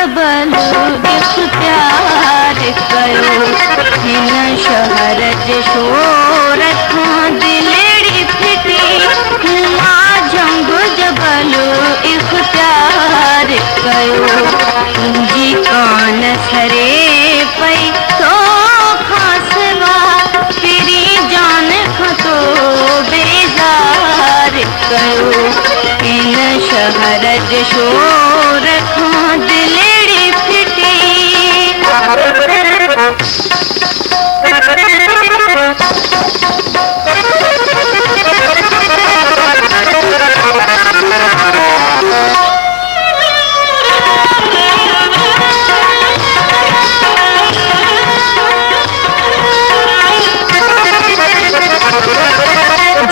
जबल इख्तियार कयो। हिन शहर जे शोर खां दिलड़ी फिटी, मां जंग जबल इख्तियार कयो। तुंहिंजी कान सरे पई तो खां सिवा, तेरी जान खां तो बेज़ार कयो। इन शहर जे शोर खां दिलड़ी फिटी।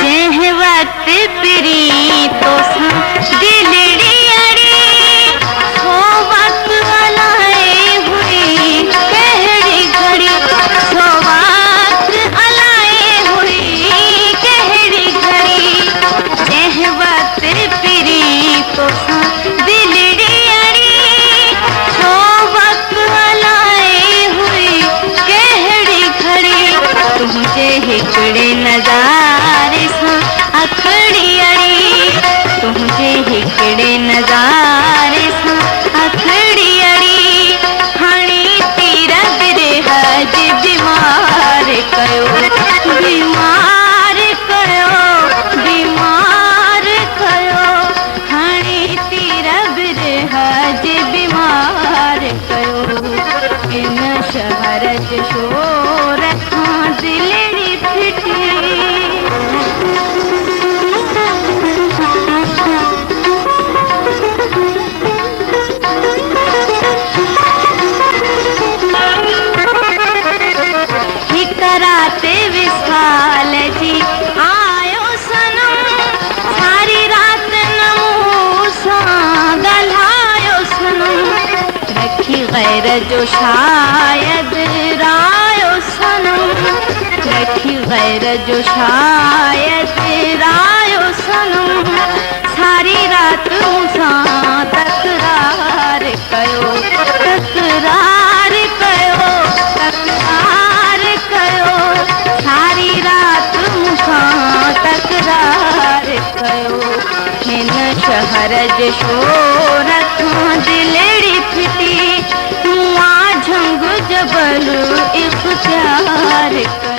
जंहिं वक्त पिरी तोसां दिलड़ी अड़ी, सो वक्त अलाए हुई कहिड़ी घड़ी, सो वक्त अलाए हुई कहिड़ी घड़ी। जंहिं वक्त पिरी तोसां दिलड़ी अड़ी, सो वक्त अलाए हुई कहिड़ी घड़ी। तुंहिंजे हिकिड़े नज़ारे सां अखड़ी अड़ी, तुंहिंजे हिकिड़े नज़ारे सां अखड़ी अड़ी। हाणे तीर बिरह जे बीमार कयो, बीमार कयो, बीमार कयो। हाणे तीर बिरह जे बीमार कयो। इन शहर जे शोर खां दिलड़ी फिटी। राते विसाल जी आयो सनम, सारी रात नमूं सां ॻाल्हायो सनम। रखी गैर जो शायद रायो सनम, रखी गैर जो शायद रायो सनम। सारी रात मूंसां तकरार कयो, तकरार कयो, तकरार कयो। सारी रात मूंसां तकरार कयो। हिन शहर जे शोर खां दिलड़ी फिटी, मां झंग जबल इख्तियार कयो।